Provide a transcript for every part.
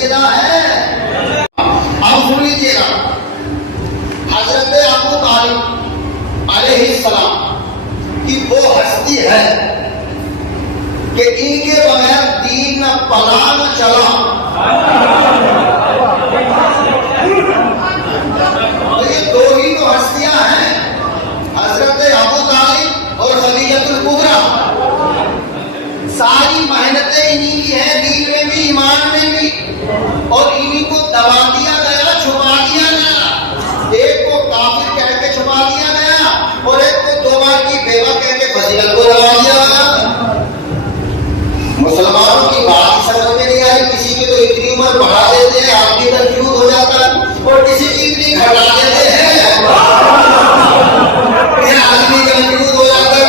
سیدہ ہے۔ اب سن لیجیے گا، حضرت ابو طالب علیہ السلام کی وہ ہستی ہے کہ ان کے بغیر دین نہ پلا نہ چلا۔ یہ دو ہی تو ہستیاں ہیں، حضرت ابو طالب اور خدیجۃ الکبریٰ۔ ساری محنتیں انہی کی ہیں، دین میں بھی ایمان میں بھی، اور انہی کو دبا دیا گیا، چھپا دیا گیا۔ ایک کو کافر کہہ کے چھپا دیا گیا اور ایک کو دو بار کی بیوہ کہہ کے فضیلت کو دبا دیا گیا۔ مسلمانوں کی بات سمجھ میں نہیں آئی، کسی کی تو اتنی عمر بڑھا دیتے ہیں آپ کی کنفیوز ہو جاتا ہے، اور کسی کی اتنی گھٹا دیتے ہیں کہ آدمی کنفیوز ہو جاتا ہے۔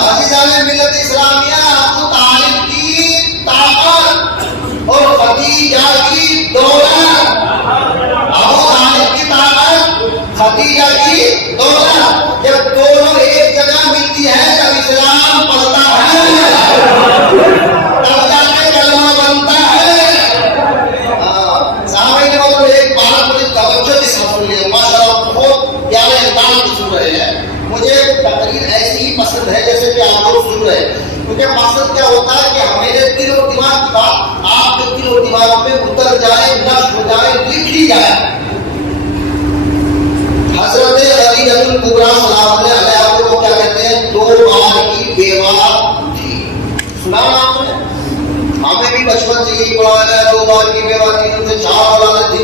عزیزان ملت اسلامیہ، ابو طالب کی طاقت اور خدیجہ کی دولت، ابو طالب کی طاقت، خدیجہ کی دولت، جب دونوں ایک جگہ ملتی ہے تب اسلام پلتا ہے، تب جا کے کلمہ بنتا ہے۔ سامعین نے ایک بات بڑی توجہ سے سن لی، ماشاء اللہ بہت پیارے انداز میں سن رہے ہیں۔ مجھے تقریر ایسی ہی پسند ہے جیسے کہ آپ لوگ سن رہے ہیں، کیونکہ مقصد کیا ہوتا ہے کہ میرے دل و دماغ کی بات آپ کے دل و دماغ میں اتر جائے، نشر ہو جائے، لکھ لی جائے۔ حضرت خدیجۃ الکبریٰ سلام اللہ علیہا کو کیا کہتے ہیں؟ دو بار کی بیوہ تھی۔ سنا نا آپ نے؟ ہمیں بھی بچپن سے یہی پڑھا ہے، دو بار کی بیوہ تھی، ان سے 4 اولاد تھی،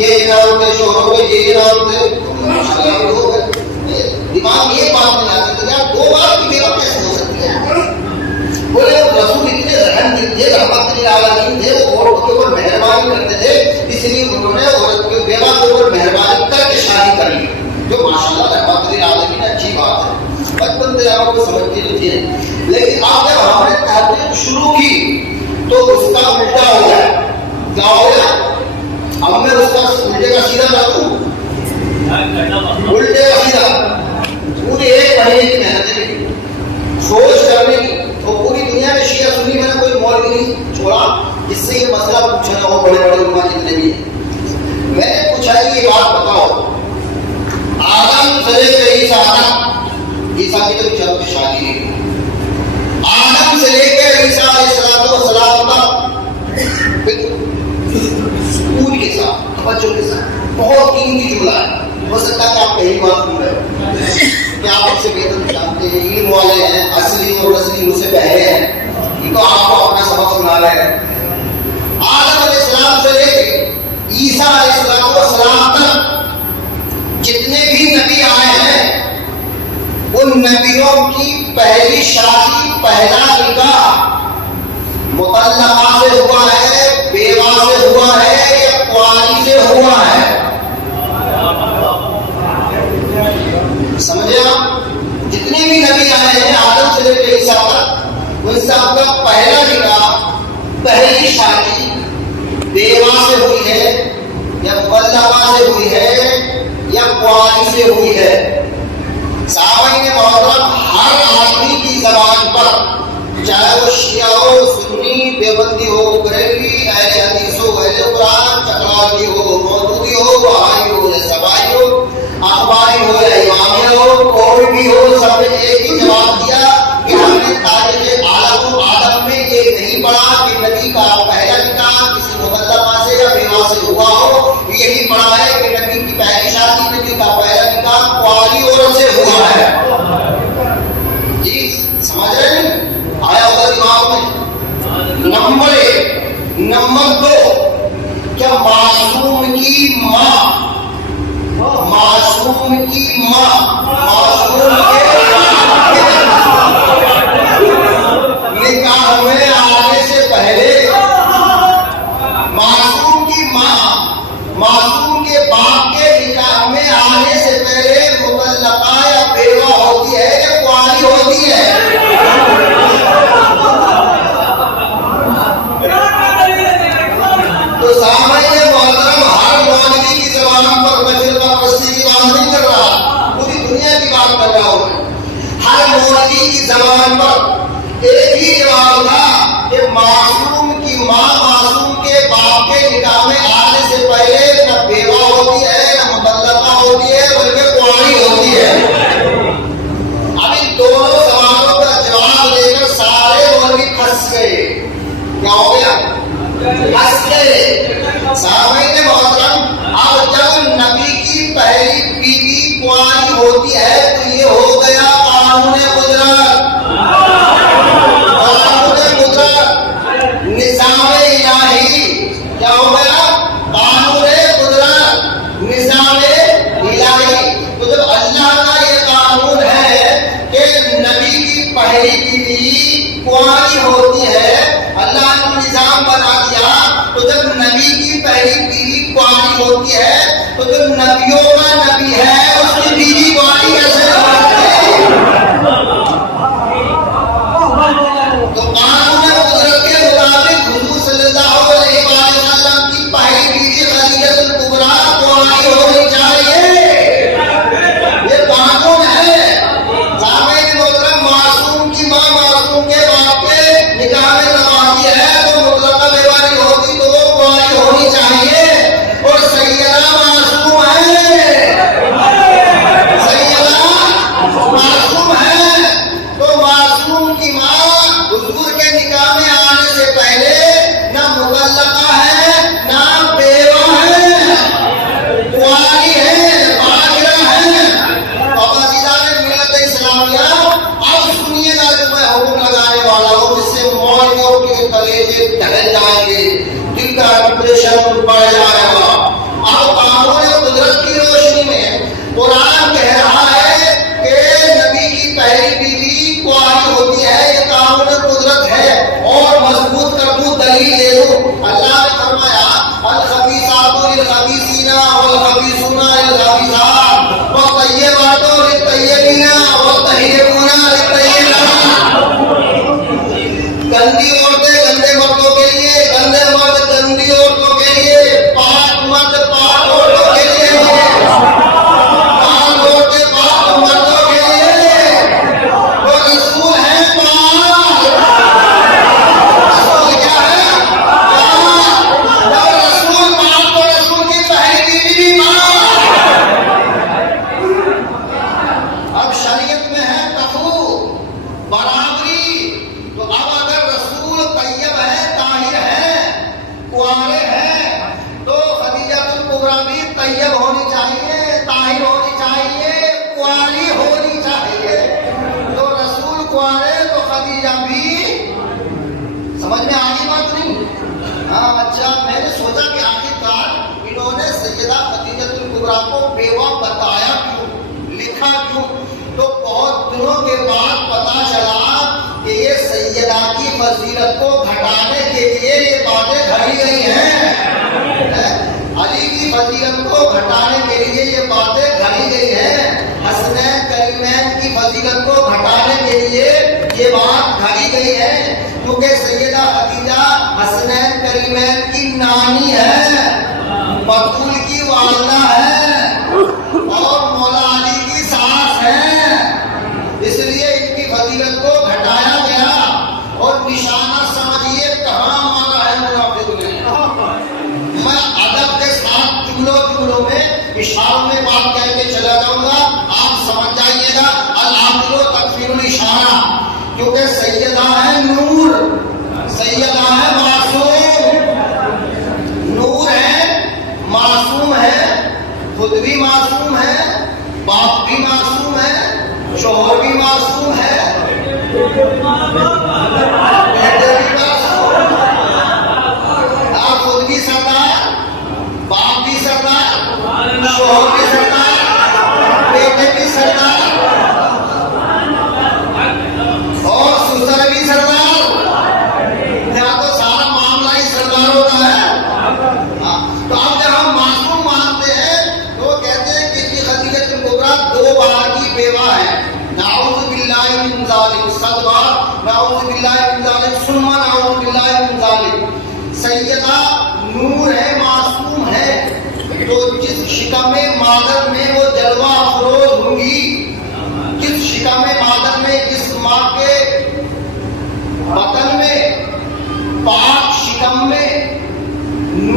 یہ انعام تھے شوہروں کے، یہ انعام تھے، دماغ یہ بات نہیں آتی تو کیا 2 بار کی بیوہ کیسے ہو سکتی ہے؟ بولے رسول اتنے رحم تھے، رحمت للعالمین تھے، وہ عورتوں کے اوپر مہربانی کرتے تھے، اس لیے انہوں نے عورت کی بیوہ کے اوپر مہربانی کر کے شادی کر لی، جو ماشاءاللہ رحمت للعالمین اچھی بات ہے۔ بچپن سے آپ کو سمجھتی نہیں تھی، لیکن آپ جب ہم نے تحقیق شروع کی تو اس کا الٹا ہو گیا۔ کیا ہو گیا؟ اب میں اس کا الٹے کا سیدھا رکھوں، الٹے کا سیدھا پورے 1 مہینے کی محنت کی، سوچ کرنے کی، اور پوری دنیا میں شیعہ سنی میں نے کوئی مولوی نہیں چھوڑا جس سے یہ مسئلہ پوچھا نہ ہو، بڑے بڑے علماء جتنے بھی ہیں۔ میں نے پوچھا کہ یہ بات بتاؤ، آدم سے لے کر عیسیٰ کی تو جب شادی نہیں، آدم سے لے کر عیسیٰ علیہ السلام تک سکون کے ساتھ، توجہ کے ساتھ، بہت قیمتی جملہ ہے۔ ہو سکتا ہے کہ آپ پہلی بار سن رہے ہو، کہ آپ اس سے بہتر جانتے ہیں، علم والے ہیں، اصلی اور نسلی مجھ سے پہلے ہیں، یہ تو آپ کو اپنا سبق سنا رہے ہیں۔ آدم علیہ السلام سے لے کے عیسیٰ علیہ السلام تک جتنے بھی نبی آئے ہیں، ان نبیوں کی پہلی شادی، پہلا نکاح مطلقہ سے ہوا ہے، بیوہ سے ہوا ہے یا کنواری سے ہوا ہے؟ سمجھے آپ؟ جتنے بھی نبی آئے ہیں آدم سے لے کے عیسیٰ تک، ان سب کا پہلا نکاح، پہلی شادی بیوہ سے ہوئی ہے یا مطلقہ سے ہوئی ہے یا کنواری سے ہوئی ہے۔ سامعین محترم، ہر آدمی کی زبان پر، چاہے وہ شیعہ ہو، سنی، دیوبندی ہو، بریلوی، اہل حدیث ہو، اہل قرآن، چکرالی ہو، مودودی ہو، بہائی ہو یا سبائی ہو، اخباری ہو یا امامیہ ہو، کوئی بھی ہو، سب نے ایک ہی جواب دیا کہ ہم نے تاریخ عالم و آدم میں یہ نہیں پڑھا کہ نبی کا پہلا نکاح کسی مطلقہ سے یا بیوہ سے ہوا ہو، یہی پڑھا ہے کہ نبی کی پہلی شادی، نبی کا پہلا نکاح کنواری عورت سے ہوا ہے۔ جی سمجھ رہے ہیں؟ آیا ہوگا دماغ میں۔ نمبر 1۔ نمبر 2، کیا معصوم کی ماں، معصوم کی ماں، معصوم کے نکاح میں آنے سے پہلے، معصوم کی ماں معصوم کے باپ کے نکاح میں آنے سے پہلے مطلقہ یا بیوہ ہوتی ہے یا کنواری ہوتی ہے؟ تو سامعین محترم، ہر مولوی کی زبان پر مجرمہ پرستی کی بات نہیں کر رہا، پوری دنیا کی بات کر رہا ہوں۔ ہر مولوی کی زبان پر ایک ہی جواب تھا کہ معصوم کی ماں معصوم کے باپ کے نکاح میں آنے سے پہلے نہ بیوہ ہوتی ہے نہ مطلقہ ہوتی ہے بلکہ کنواری ہوتی ہے. اب ان دونوں سوالوں کا جواب دے کر سارے مولوی پھنس گئے. کیا ہو گیا؟ پھنس گئے. سامعین محترم، اب جب نبی کی پہلی بیوی کنواری ہوتی ہے تو یہ ہو گیا قانون قدرت. نظام الہی کیا ہو گیا؟ قانون قدرت، نظام الہی. تو جب اللہ کا یہ قانون ہے کہ نبی کی پہلی بیوی کنواری ہوتی ہے، اللہ نے نظام بنا دیا. تو جب نبی کی پہلی بیوی کنواری ہوتی ہے تو جو نبیوں کا نبی ہے اس کی بیوی کنواری کیسے ہوتی ہے؟ تو قانون قدرت کے مطابق حضور صلی اللہ علیہ وسلم کی پہلی بیوی خدیجہ الکبریٰ کنواری ہونی چاہیے. یہ قانون ہے. سامعین محترم، معصوم کی ماں معصوم کے باپ کے نکاح میں نمازی ہے تو مطلقہ بیوہ نہیں ہوتی تو وہ کنواری ہونی چاہیے. اور سیدہ معصوم ہے، سیدہ معصوم ہے تو معصوم کی ماں حضور کے نکاح میں آنے سے پہلے نہ مطلقہ ہے نہ بیوہ ہے، کنواری ہے، باقرہ ہے. اور عزیزان ملت اسلامیہ، اب سنیے گا جو میں حکم لگانے والا ہوں جس سے مولویوں کے کلیجے ڈھل جائیں گے، دل کا ڈپریشن بڑھ جائے گا. اب قانون قدرت کی روشنی میں قرآن کہہ رہا ہے کہ نبی کی پہلی بیوی کنواری ہوتی ہے. یہ قانون قدرت ہے. اور مضبوط کر دوں، دلیل لے لوں. اللہ نے فرمایا الخبیثات للخبیثین والخبیثون للخبیثات والطیبات للطیبین والطیبون للطیبات. گندی عورتیں گندے مردوں کے لیے، گندے مرد گندی عورتوں کے لیے، پاک مرد پاک عورتوں کے لیے، پاک عورتیں پاک مردوں کے لیے. وہ رسول ہیں پاک. رسول کیا ہے؟ پاک. جب رسول پاک تو رسول کی پہلی بیوی بھی پاک. اب شریعت میں ہے تفو، برابری. تو اب اگر رسول طیب ہے، طاہر ہے، کنوارے ہیں تو خدیجہ الکبریٰ بھی طیب ہونی چاہیے، طاہر ہونی چاہیے، کنواری ہونی چاہیے. تو رسول کنوارے تو خدیجہ بھی. سمجھ میں آگی بات نہیں؟ ہاں اچھا. میں نے سوچا کہ آخرکار انہوں نے سیدہ خدیجہ الکبریٰ کو بیوہ بتایا کیوں، لکھا کیوں؟ تو بہت دنوں کے بعد پتا چلا کہ یہ سیدہ کی فضیلت کو گھٹانے کے لیے یہ باتیں گھڑی گئی ہیں. علی کی فضیلت کو گھٹانے کے لیے یہ باتیں گھڑی گئی ہیں. حسنین کریمین کی فضیلت کو گھٹانے کے لیے یہ بات گھڑی گئی ہے. کیونکہ سیدہ خدیجہ حسنین کریمین کی نانی ہے، مقبول کی والدہ ہے اور مولا علی کی ساس ہے. اس لیے ان کی فضیلت کو گھٹایا گیا. اور نشانہ سمجھیے کہاں مانا ہے منافق نے. میں ادب کے ساتھ جملوں میں اشاروں میں بات کہہ کے چلا جاؤں گا، آپ سمجھ جائیے گا. العقل تکفیر الاشارہ. کیونکہ سیدہ ہے نور، سیدہ ہے معصوم. نور ہے، معصوم ہے، خود بھی معصوم ہے، باپ بھی معصوم ہے، شوہر بھی معصوم ہے، بیٹے بھی معصوم، آپ خود بھی سردار، باپ بھی سردار، شوہر بھی سردار، بیٹے بھی سردار اور سسر بھی سردار. کیا تو سارا معاملہ ہی سردار ہوتا ہے. تو اب جب ہم معصوم مانتے ہیں تو وہ کہتے ہیں کہ یہ خدیجہ الکبریٰ 2 بار کی بیوہ ہے. نعوذ باللہ من ذالک. 7 بار نعوذ باللہ من ذالک ثم نعوذ باللہ من ذالک. سیدہ نور ہے، معصوم ہے. تو جس شکم مادر میں وہ جلوہ افروز ہوں گی، جس شکم مادر میں، جس ماں کے بطن میں، پاک شکم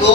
2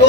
2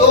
2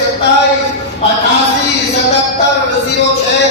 27 88 77 06,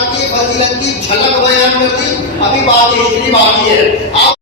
کی فضیلت کی جھلک بیان کر دی. ابھی بات ہسٹری باقی ہے.